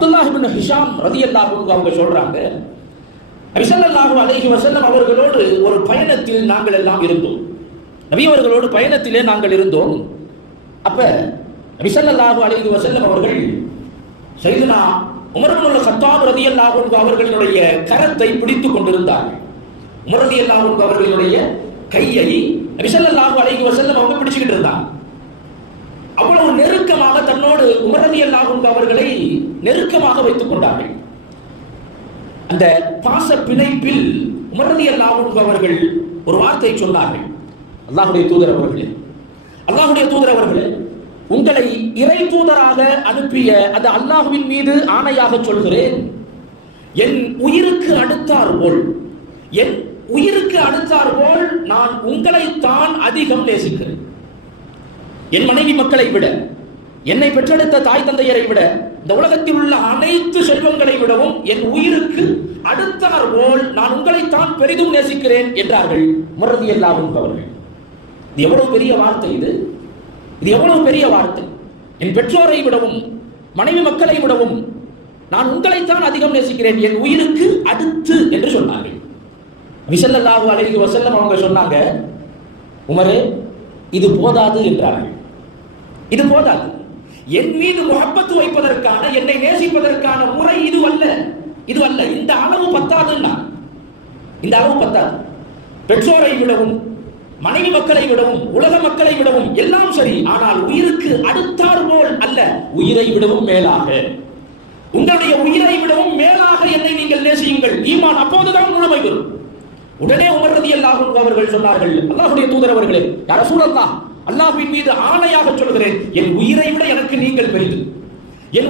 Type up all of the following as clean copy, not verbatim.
அப்துல்லாஹ் இப்னு Hisham ரலியல்லாஹு அன்ஹு அவங்க சொல்றாங்க, நபி ஸல்லல்லாஹு அலைஹி வஸல்லம் அவர்களோடு ஒரு பயணத்தில் நாங்கள் எல்லாம் இருந்தோம். நபி அவர்களோடு பயணத்திலே நாங்கள் இருந்தோம். அப்ப நபி ஸல்லல்லாஹு அலைஹி வஸல்லம் அவர்கள் சையதுனா உமர் இப்னு கத்தாப் ரலியல்லாஹு அன்ஹு அவர்களுடைய கரத்தை பிடித்துக் கொண்டிருந்தார்கள். உமர் ரலியல்லாஹு அன்ஹு அவர்களுடைய கையை நபி ஸல்லல்லாஹு அலைஹி வஸல்லம் அவங்க பிடிச்சிட்டு இருந்தாங்க. அவ்வளவு நெருக்கமாக தன்னோடு உமர் ரலியல்லாஹு அன்ஹு அவர்களை நெருக்கமாக வைத்துக் கொண்டார்கள். அந்த பாச பிணைப்பில் உமர் ரலியல்லாஹு அன்ஹு அவர்கள் ஒரு வார்த்தை சொன்னார்கள், அல்லாஹ்வுடைய தூதர் அவர்களே, அல்லாஹ்வுடைய தூதர் அவர்களே, உங்களை இறை தூதராக அனுப்பிய அந்த அல்லாஹ்வின் மீது ஆணையாக சொல்கிறேன், என் உயிருக்கு அடுத்தார் போல் நான் உங்களைத்தான் அதிகம் நேசிக்கிறேன். என் மனைவி மக்களை விட, என்னை பெற்றெடுத்த தாய் தந்தையரை விட, இந்த உலகத்தில் உள்ள அனைத்து செல்வங்களை விடவும் என் உயிருக்கு அடுத்தார் போல் நான் உங்களைத்தான் பெரிதும் நேசிக்கிறேன் என்றார்கள் உமர் ரலியல்லாஹு அன்ஹு அவர்கள். இது எவ்வளவு பெரிய வார்த்தை! இது எவ்வளவு பெரிய வார்த்தை! என் பெற்றோரை விடவும் மனைவி மக்களை விடவும் நான் உங்களைத்தான் அதிகம் நேசிக்கிறேன், என் உயிருக்கு அடுத்து என்று சொன்னார்கள். ஸல்லல்லாஹு அலைஹி வஸல்லம் அவங்க சொன்னாங்க, உமரே இது போதாது என்றார்கள். இது போதாது. என் மீது முஹப்பத் வைப்பதற்கான, என்னை நேசிப்பதற்கான முறை இதுவல்ல. இந்த அளவு பத்தாதுன்னா, இந்த அளவு பத்தாது. பெற்றோரை விடவும் மனைவி மக்களை விடவும் உலக மக்களை விடவும் எல்லாம் சரி, ஆனால் உயிருக்கு அடுத்தார் போல் அல்ல, உயிரை விடவும் மேலாக, உங்களுடைய உயிரை விடவும் மேலாக என்னை நீங்கள் நேசியுங்கள். ஈமான் அப்போதுதான் முழுமை பெறும். உடனே உமர் ரலியல்லாஹு அன்ஹு அவர்கள் சொன்னார்கள், அல்லாஹ்வுடைய தூதர் அவர்களே, யா ரசூலல்லாஹ், அல்லாஹ்வின் மீது ஆணையாக சொல்கிறேன், என் உயிரை விட எனக்கு நீங்கள் பெரிது, என்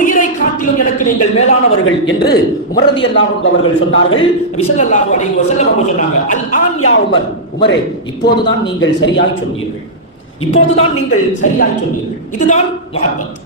உயிரை காட்டிலும் எனக்கு நீங்கள் மேலானவர்கள் என்று உமர் ரலியல்லாஹு அன்ஹு அவர்கள் சொன்னார்கள். நபி ஸல்லல்லாஹு அலைஹி வஸல்லம் அவங்க சொன்னாங்க, அல் ஆன் யா உமர், உமரே இப்போதுதான் நீங்கள் சரியாய் சொன்னீர்கள், இதுதான் முஹப்பத்.